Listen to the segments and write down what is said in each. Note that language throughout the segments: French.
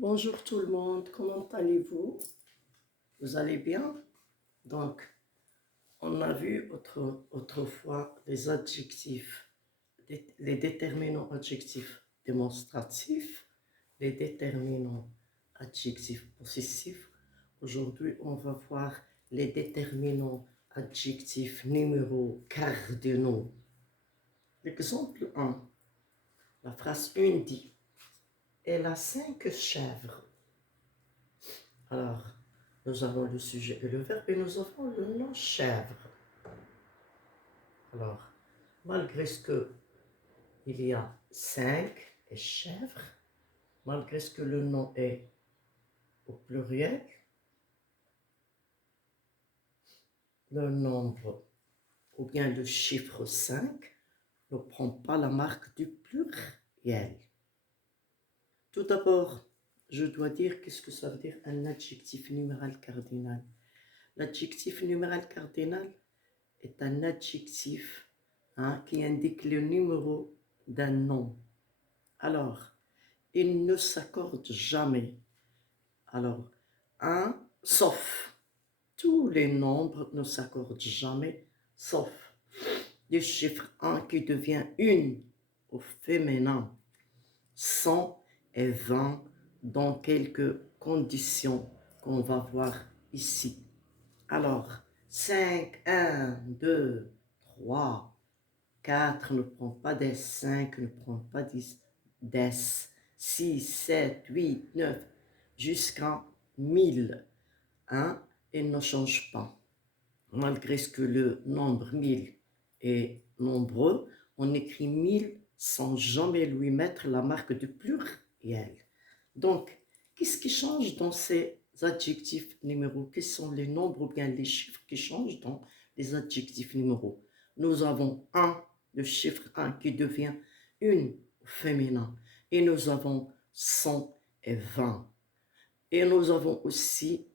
Bonjour tout le monde, comment allez-vous? Vous allez bien? Donc, on a vu autrefois les adjectifs, les déterminants adjectifs démonstratifs, les déterminants adjectifs possessifs. Aujourd'hui, on va voir les déterminants adjectifs numéros cardinaux. L'exemple 1, la phrase 1 dit « Elle a 5 chèvres ». Alors, nous avons le sujet et le verbe et nous avons le nom chèvre. Alors, malgré ce que il y a 5 et chèvre, malgré ce que le nom est au pluriel, le nombre ou bien le chiffre 5 ne prend pas la marque du pluriel. Tout d'abord, je dois dire qu'est-ce que ça veut dire un adjectif numéral cardinal. L'adjectif numéral cardinal est un adjectif qui indique le numéro d'un nom. Alors, il ne s'accorde jamais. Alors, sauf. Tous les nombres ne s'accordent jamais, sauf le chiffre 1 qui devient une au féminin, 100 et 20 dans quelques conditions qu'on va voir ici. Alors, 5, 1, 2, 3, 4 ne prend pas des 5 ne prend pas des 6, 7, 8, 9, jusqu'à 1000. Il ne change pas. Malgré ce que le nombre 1000 est nombreux, on écrit 1000 sans jamais lui mettre la marque de pluriel. Donc, qu'est-ce qui change dans ces adjectifs numéros? Quels sont les nombres ou bien les chiffres qui changent dans les adjectifs numéros? Nous avons 1, le chiffre 1 qui devient une au féminin. Et nous avons 100 et 20. Et nous avons aussi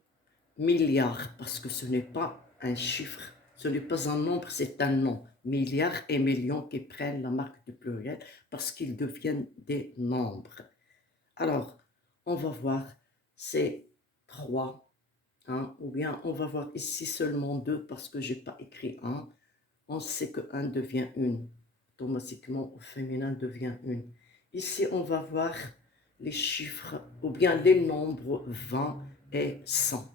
milliard, parce que ce n'est pas un chiffre, ce n'est pas un nombre, c'est un nom. Milliards et millions qui prennent la marque du pluriel parce qu'ils deviennent des nombres. Alors, on va voir ces 3, ou bien on va voir ici seulement 2 parce que je n'ai pas écrit 1. On sait que 1 devient 1. Automatiquement, au féminin devient 1. Ici, on va voir les chiffres, ou bien les nombres 20 et 100.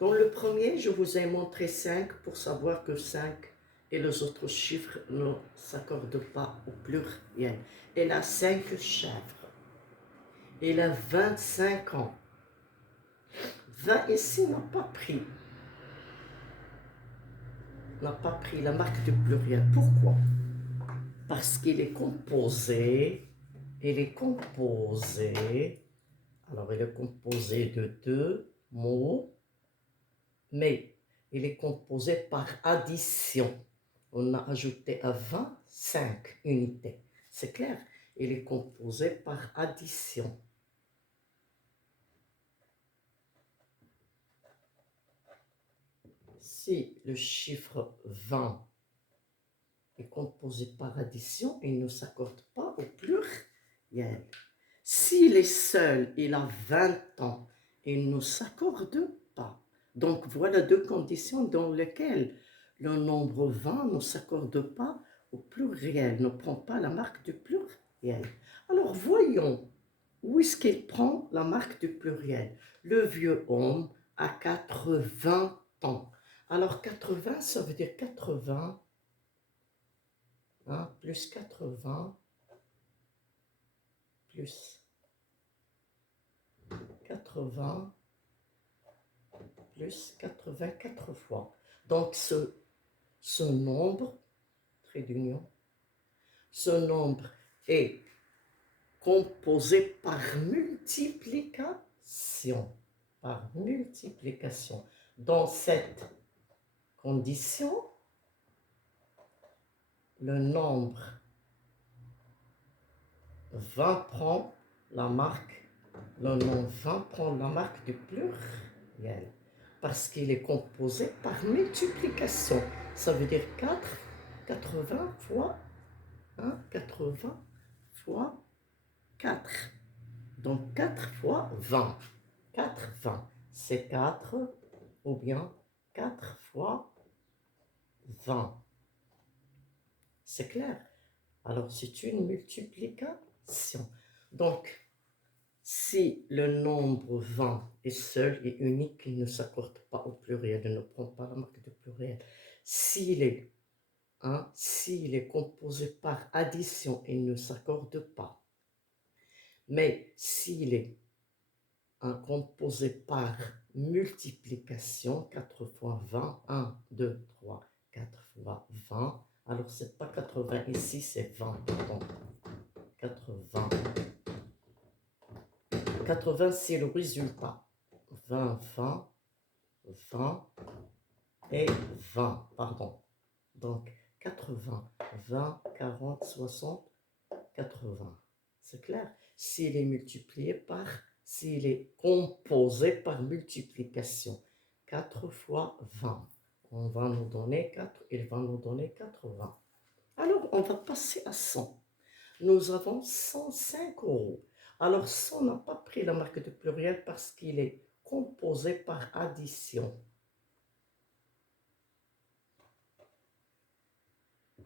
Dans le premier, je vous ai montré 5 pour savoir que 5 et les autres chiffres ne s'accordent pas au pluriel. Elle a 5 chèvres. Elle a 25 ans. 20 ici n'a pas pris la marque du pluriel. Pourquoi? Parce qu'il est composé, alors il est composé de 2 mots, mais il est composé par addition. On a ajouté à 20 5 unités. C'est clair? Il est composé par addition. Si le chiffre 20 est composé par addition, il ne s'accorde pas au pluriel. S'il est seul, il a 20 ans, il ne s'accorde pas. Donc voilà 2 conditions dans lesquelles le nombre 20 ne s'accorde pas au pluriel, ne prend pas la marque du pluriel. Alors voyons, où est-ce qu'il prend la marque du pluriel? Le vieux homme a 80 ans. Alors 80, ça veut dire 80, plus 80, plus 80, plus 84 fois. Donc ce nombre, trait d'union, ce nombre est composé par multiplication. Par multiplication. Dans cette condition, le nombre 20 prend la marque, le nombre 20 prend la marque du pluriel. Parce qu'il est composé par multiplication. Ça veut dire 80 fois 80 fois 4. Donc 4 fois 20. 4, 20. C'est 4 ou bien 4 fois 20. C'est clair? Alors c'est une multiplication. Donc si le nombre 20 est seul et unique, il ne s'accorde pas au pluriel, il ne prend pas la marque de pluriel. S'il est composé par addition, il ne s'accorde pas. Mais s'il est composé par multiplication, 4 fois 20, 1, 2, 3, 4 fois 20, alors c'est pas 80 ici, c'est 20, pardon. 80. 80, c'est le résultat. 20, 20, 20 et 20, pardon. Donc, 80, 20, 40, 60, 80. C'est clair? S'il est composé par multiplication, 4 fois 20, on va nous donner 4, il va nous donner 80. Alors, on va passer à 100. Nous avons 105 euros. Alors, 100 n'a pas pris la marque de pluriel parce qu'il est composé par addition.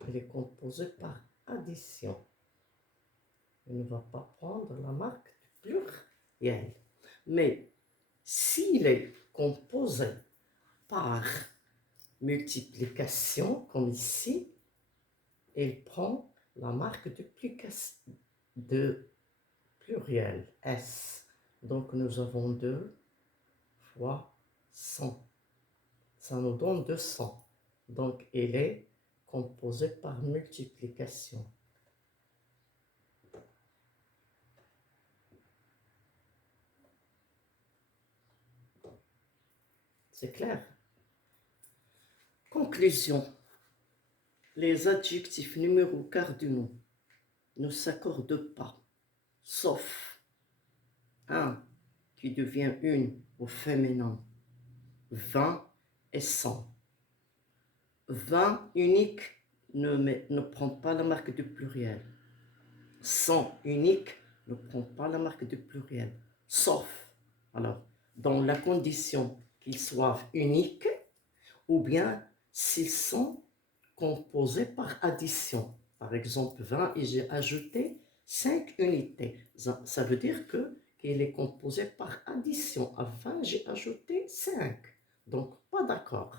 Il est composé par addition. Il ne va pas prendre la marque du pluriel. Mais s'il est composé par multiplication, comme ici, il prend la marque de pluriel, S. Donc nous avons 2 fois 100. Ça nous donne 200. Donc il est composé par multiplication. C'est clair? Conclusion. Les adjectifs numéros cardinaux ne s'accordent pas, sauf un qui devient une au féminin, 20 et 100. 20 unique ne prend pas la marque du pluriel. 100 unique ne prend pas la marque du pluriel, sauf, alors, dans la condition qu'ils soient uniques ou bien s'ils sont composés par addition. Par exemple, 20 et j'ai ajouté 5 unités. Ça veut dire qu'il est composé par addition. À 20, j'ai ajouté 5. Donc, pas d'accord.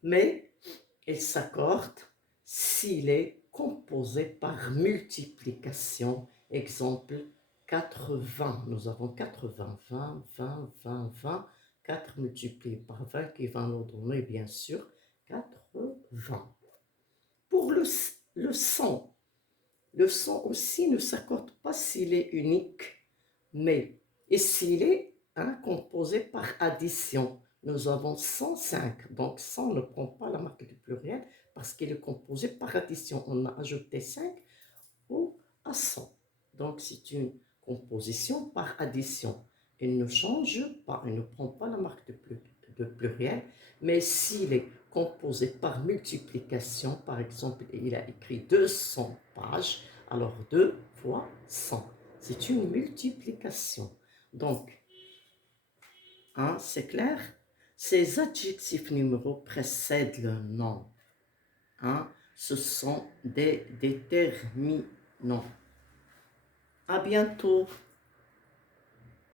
Mais il s'accorde s'il est composé par multiplication. Exemple, 80. Nous avons 80, 20, 20, 20, 20. 4 multiplié par 20 qui va nous donner, bien sûr, 80. Pour le 100, le 100 aussi ne s'accorde pas s'il est unique, mais et s'il est composé par addition. Nous avons 105, donc 100 ne prend pas la marque du pluriel parce qu'il est composé par addition. On a ajouté 5 à 100. Donc c'est une composition par addition. Il ne change pas, il ne prend pas la marque de pluriel, mais s'il est composé par multiplication, par exemple, il a écrit 200 pages, alors 2 fois 100. C'est une multiplication. Donc, c'est clair? Ces adjectifs numéros précèdent le nom. Ce sont des déterminants. À bientôt.